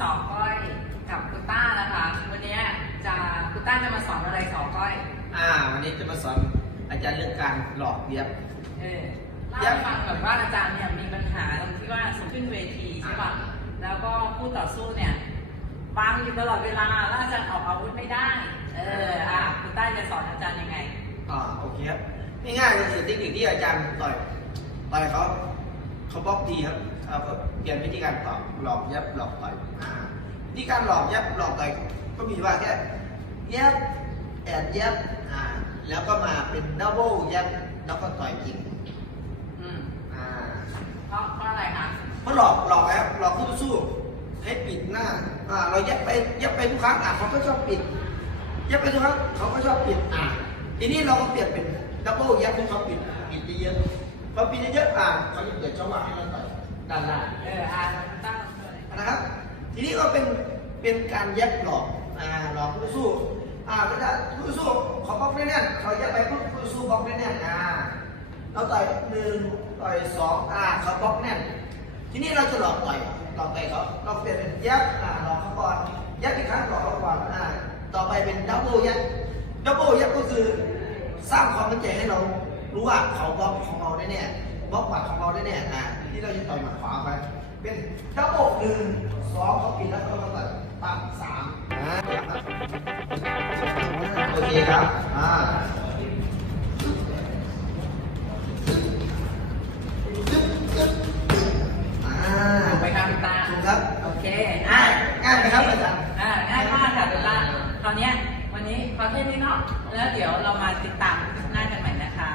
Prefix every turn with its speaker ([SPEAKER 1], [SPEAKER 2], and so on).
[SPEAKER 1] สอก้อยกับคุณต้านะคะ วันนี้จะคุณต้าจะมาสอนอะไรสอก้อย
[SPEAKER 2] อ่า วันนี้จะมาสอนอาจารย์เรื่องการหลอกเย็บ
[SPEAKER 1] เออเล่าให้ฟังแบบว่าอาจารย์เนี่ยมีปัญหาตรงที่ว่าสมขึ้นเวทีใช่ป่ะแล้วก็ผู้ต่อสู้เนี่ยบังอยู่ตลอดเวลาแล้วอาจารย์ออกอาวุธไม่ได้ เอออะคุณต้าจะสอนอาจารย์ยังไง
[SPEAKER 2] อ่าโอเคครับง่ายๆก็คือเทคนิคที่อาจารย์ต่อยต่อยเขาเขาบล็อกดีครับ เขาเปลี่ยนวิธีการตอบหลอกเย็บหลอกต่อยอ่าวิธีการหลอกเย็บหลอกต่อยก็มีว่าแค่เย็บแอดเย็บอ่าแล้วก็มาเป็นดับเบิลเย็บแล้วก็ต่อยอีก
[SPEAKER 1] อืม
[SPEAKER 2] อ่า
[SPEAKER 1] เพราะเพราะอะไรคะ
[SPEAKER 2] เพราะหลอกหลอกแล้วหลอกคู่ต่อสู้ให้ปิดหน้าอ่าเราเย็บไปเย็บไปทุกครั้งอะเขาก็ชอบปิดเย็บไปทุกครั้งเขาก็ชอบปิดอะทีนี้เราก็เปลี่ยนเป็นดับเบิลเย็บให้เขาปิดปิดเยอะๆพอปิดเยอะๆอะเขาจะเปิดช่องว่างให้เราต่อย ด้านล่าง
[SPEAKER 1] เอออะคุณต้าลองช่วยหน่อ
[SPEAKER 2] ยนะครับ ทีนี้ก็เป็นเป็นการเย็บหลอกอ่าหลอกคู่ต่อสู้อ่าก็จะคู่ต่อสู้เขาบล็อกแน่นๆเขาเย็บไปปุ๊บคู่ต่อสู้บล็อกแน่นๆอ่าเราต่อยหนึ่งต่อยสองอ่าเขาบล็อกแน่น ทีนี้เราจะหลอกต่อยหลอกต่อยเขาเราเปลี่ยนเป็นเย็บอ่าหลอกเขาก่อนเย็บอีกครั้งหลอกเขาก่อนอ่าต่อไปเป็นดับเบิลเย็บดับเบิลเย็บก็คือสร้างความมั่นใจให้เรารู้ว่าเขาบล็อกของเราแน่ๆบล็อกหมัดของเราแน่ๆอ่า ที่เราจะต่อยหมัดขวาไป เป็นดับเบิหนึ่งสองเขาปิดแล้วเขาก็ต่อยตั้งสามโอเคครับอ่าไป
[SPEAKER 1] ตามตาถ
[SPEAKER 2] ูกครับ
[SPEAKER 1] โอเค อ่าง่ายไหมครับอา
[SPEAKER 2] จารย์
[SPEAKER 1] อ่าง่ายมากค่ะเวลาคราวนี้วันนี้ขอเท่นี้เนาะแล้วเดี๋ยวเรามาติดตามหน้ากันใหม่นะคะ